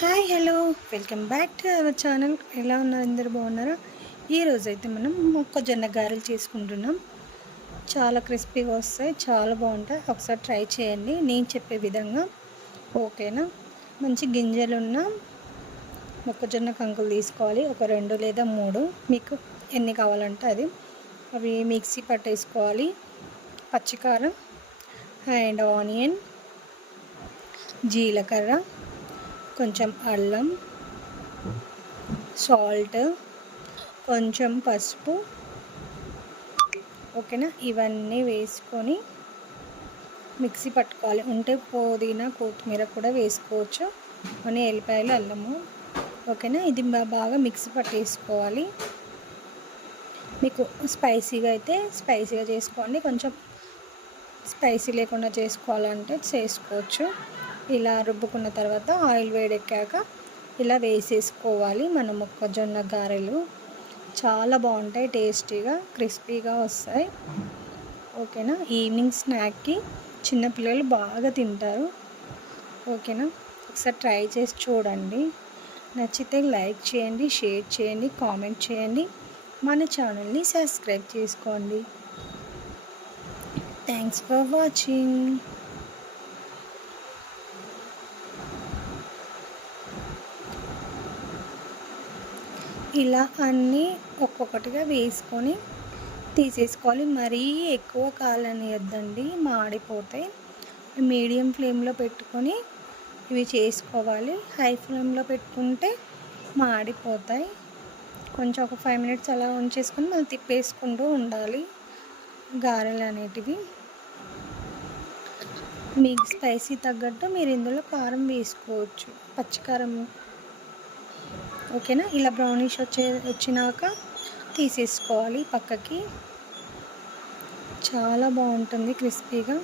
Hi hello welcome back to our channel. ఎలా ఉన్నారు? అందరు బాగున్నారా? ఈరోజైతే మనం మొక్కజొన్న గారెలు చేసుకుంటున్నాం. చాలా క్రిస్పీగా వస్తాయి, చాలా బాగుంటాయి. ఒకసారి ట్రై చేయండి నేను చెప్పే విధంగా, ఓకేనా? మంచి గింజలున్న మొక్కజొన్న కంకులు తీసుకోవాలి. ఒక 2 లేదా 3, మీకు ఎన్ని కావాలంటే అది. అవి మిక్సీ పట్టేసుకోవాలి. పచ్చికారం అండ్ ఆనియన్, జీలకర్ర, కొంచెం అల్లం, సాల్ట్, కొంచెం పసుపు, ఓకేనా? ఇవన్నీ వేసుకొని మిక్సీ పట్టుకోవాలి. ఉంటే పుదీనా, కొత్తిమీర కూడా వేసుకోవచ్చు. కొన్ని ఎల్లిపాయలు, అల్లము, ఓకేనా? ఇది బాగా మిక్సీ పట్టేసుకోవాలి. మీకు స్పైసీగా అయితే స్పైసీగా చేసుకోండి, కొంచెం స్పైసీ లేకుండా చేసుకోవాలంటే చేసుకోవచ్చు. ఇలా రుబ్బుకున్న తర్వాత ఆయిల్ వేడెక్కాక ఇలా వేసేసుకోవాలి. మన మొక్కజొన్న గారెలు చాలా బాగుంటాయి, టేస్టీగా క్రిస్పీగా వస్తాయి, ఓకేనా? ఈవినింగ్ స్నాక్కి చిన్నపిల్లలు బాగా తింటారు, ఓకేనా? ఒకసారి ట్రై చేసి చూడండి. నచ్చితే లైక్ చేయండి, షేర్ చేయండి, కామెంట్ చేయండి. మన ఛానల్ని సబ్స్క్రైబ్ చేసుకోండి. Thanks for watching. ఇలా అన్నీ ఒక్కొక్కటిగా వేసుకొని తీసేసుకోవాలి. మరీ ఎక్కువ కాలనియద్దండి, మాడిపోతాయి. మీడియం ఫ్లేమ్లో పెట్టుకొని ఇవి చేసుకోవాలి. హై ఫ్లేమ్లో పెట్టుకుంటే మాడిపోతాయి. కొంచెం ఒక 5 మినిట్స్ అలా ఉంచేసుకొని మళ్ళీ తిప్పేసుకుంటూ ఉండాలి గారెలు అనేటివి. మీకు స్పైసీ తగ్గట్టు మీరు ఇందులో కారం వేసుకోవచ్చు, పచ్చికారం, ఓకేనా? ఇలా బ్రౌనిష్ వచ్చినాక తీసేసుకోవాలి పక్కకి. చాలా బాగుంటుంది క్రిస్పీగా.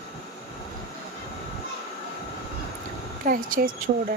ట్రై చేసి చూడండి.